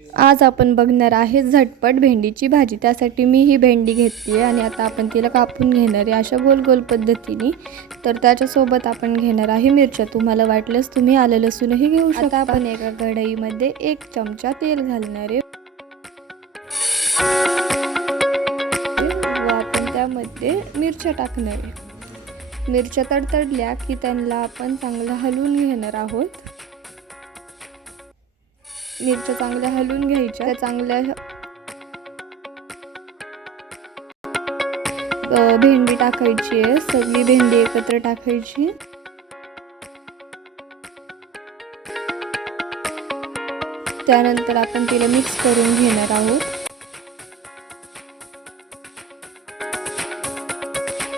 आज आपण बघणार आहे झटपट भेंडीची भाजी। त्यासाठी मी ही भेंडी घेतली आहे आणि आता आपण तिला कापून घेणार आहे अशा गोल गोल पद्धतीने। तर त्याच्यासोबत आपण घेणार आहे मिरच्या। तुम्हाला वाटल्यास तुम्ही आलं लसूणही घेऊ शकता। आता आपण एका कढईमध्ये 1 चमचा तेल घालणार आहे व आपण त्यामध्ये मिरच्या टाकणार आहे। मिरच्या तडतडल्या की त्यांना आपण चांगलं हलवून घेणार आहोत। मिरच्या चांगल्या हलवून घ्यायच्या। त्या चांगल्या भेंडी टाकायची आहे। सगळी भेंडी एकत्र टाकायची। त्यानंतर आपण तिला मिक्स करून घेणार आहोत।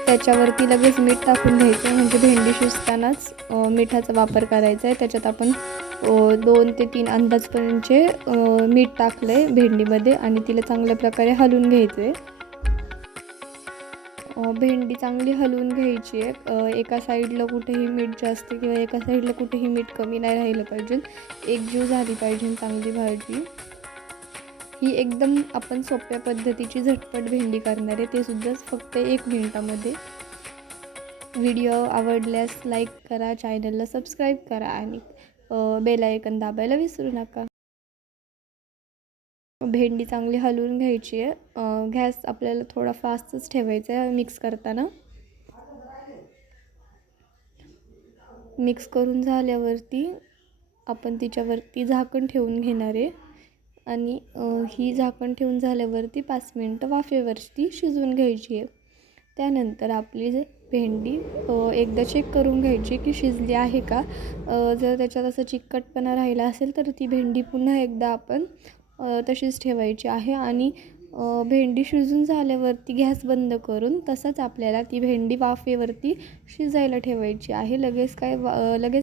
त्याच्यावरती लगेच मीठ टाकून घ्यायचं, म्हणजे भेंडी शिजतानाच मिठाचा वापर करायचा आहे। त्याच्यात आपण 2 ते 3 अंदाजपर्यंतचे मीठ टाकले भेंडीमध्ये आणि तिला चांगल्या प्रकारे हलवून घ्यायचे। भेंडी चांगली हलवून घ्यायची आहे। एका साईडला कुठेही मीठ जास्त किंवा एका साईडला कुठेही मीठ कमी नाही राहिलं पाहिजे। एकजीव झाली पाहिजे चांगली भाजी। ही एकदम आपण सोप्या पद्धतीची झटपट भेंडी करणार आहे, ते सुद्धा फक्त 1 मिनिटामध्ये। व्हिडिओ आवडल्यास लाईक करा, चॅनलला सबस्क्राईब करा आणि बेल आयकॉन दाबायला विसरू नका। भेंडी चांगली हलवून घ्यायची आहे। गॅस आपल्याला थोडा फास्टच ठेवायचा आहे मिक्स करताना। मिक्स करून झाल्यावरती आपण तिच्यावरती झाकण ठेवून घेणार आहे आणि ही झाकण ठेवून झाल्यावरती 5 मिनिटं वाफेवरती शिजवून घ्यायची आहे। त्यानंतर आपली भेंडी एकदा चेक करून घ्यायची की शिजली आहे का। जर त्याच्यात असं चिकटपणा राहिला असेल तर ती भेंडी पुन्हा एकदा आपण तशीच ठेवायची आहे आणि भेंडी शिजून झाल्यावरती गॅस बंद करून तसंच आपल्याला ती भेंडी वाफेवरती शिजायला ठेवायची आहे। लगेच